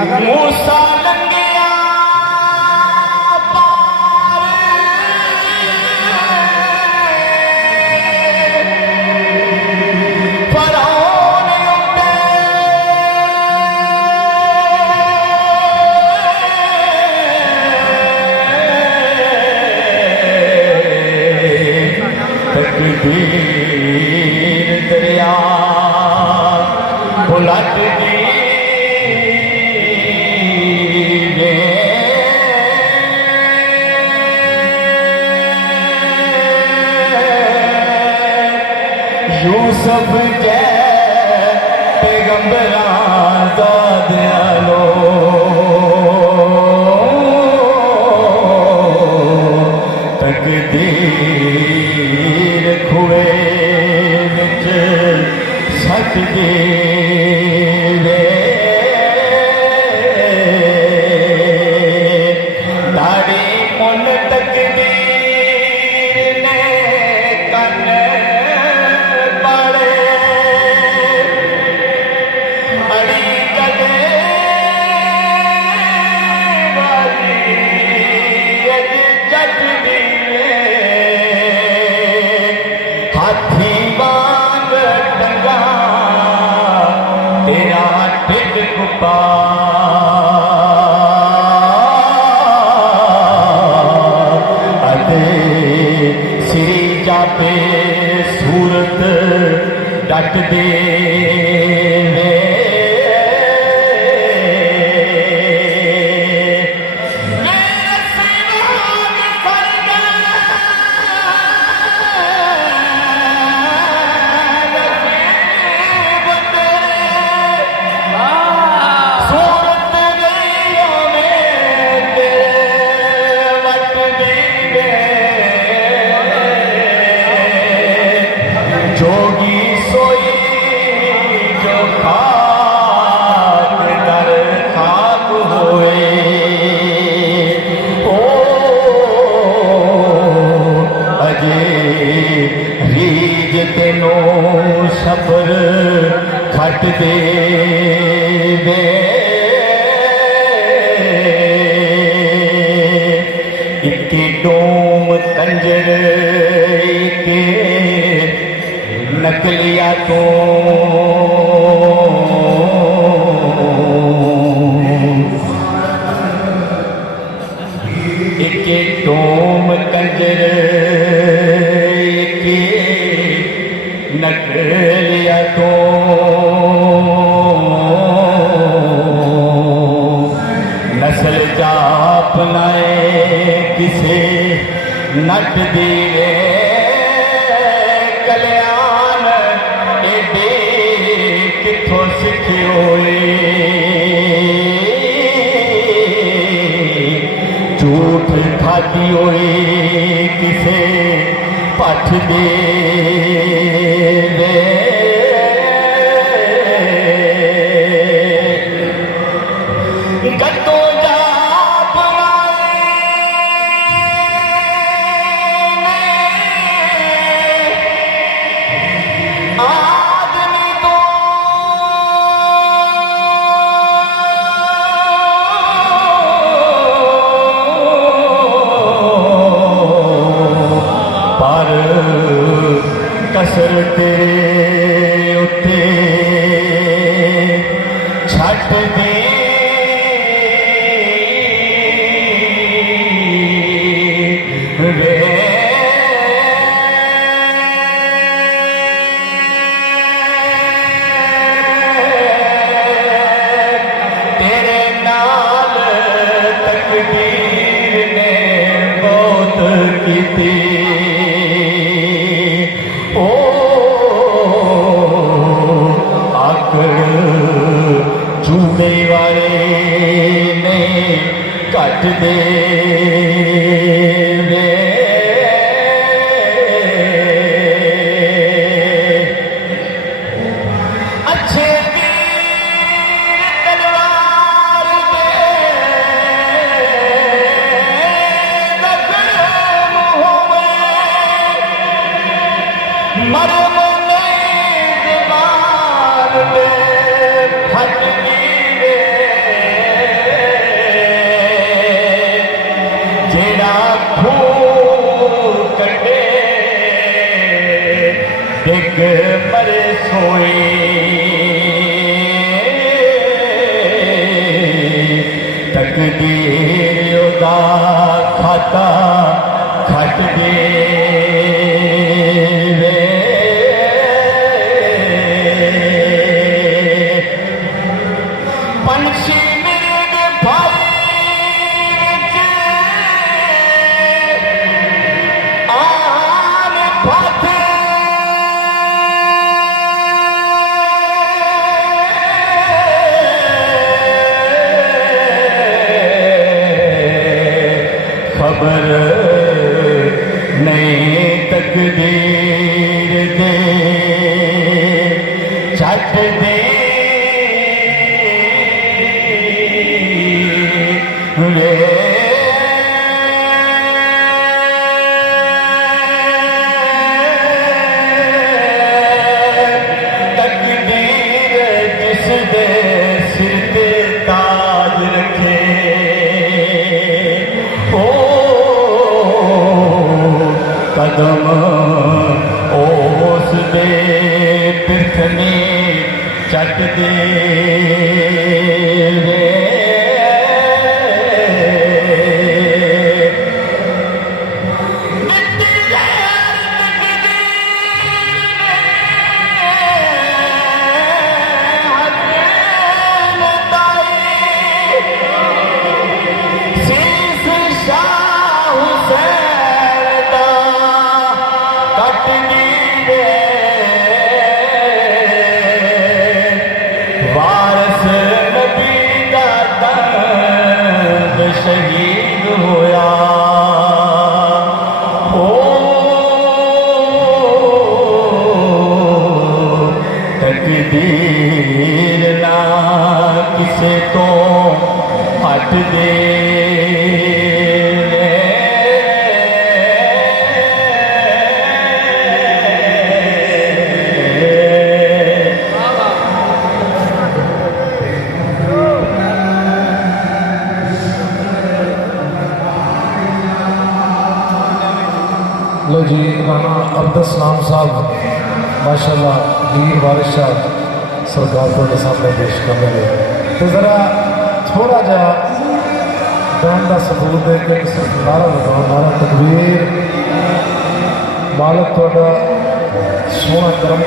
मूसा लंघिया तकदीर दरिया उलट दी यूसुफ जै पैगंबर आजादयालो तकदीर खुए विच सट दे दाड़ी मुन तकदीर ने कन पड़े अड़ी गले वाली अज जट दी हाथी वांग टंगा तेरा टिक कुपा सिरी जाते सूरत डट दे जोगी सोई जो खाक दर खाक होए ओ अजे रीज तेनो सबर खट दे इके डोम कंजर इके नकलिया तो एक डोम कंजर एक नकलिया तो नस्ल जा अपनाए किसे नट दीवे कल्याण एडे किथों सिखियोए झूठ खाती होए किसे पठ दे गतो जा आदमी तो पर कसर तेरे उत्ते छट दे तेरे नाल तकदीर ने बहुत की ओ आकड़ झूमे वाले ने कट दे सोए तकदीर उदा खाता खट दे पंछी मिर्ग आन फाते खबर नहीं तकदीर दे छट दे रे तकदीर जिस दे सिर ते ताज रखे हो कदम ओस दे पिछने चट दे रे वारस नबी दा दर्द शहीद होया हो तकदीर ना किसे तो हट दे लो जी राना अब्दुल सलाम साहब माशाल्लाह वीर वारिस शाह सरकार को सामने पेश कर रहे हैं तो ज़रा थोड़ा जहा बैन का सबूत दे के सिर्फ नारा लगाओ नारा तकबीर मालक थोड़ा सोना करम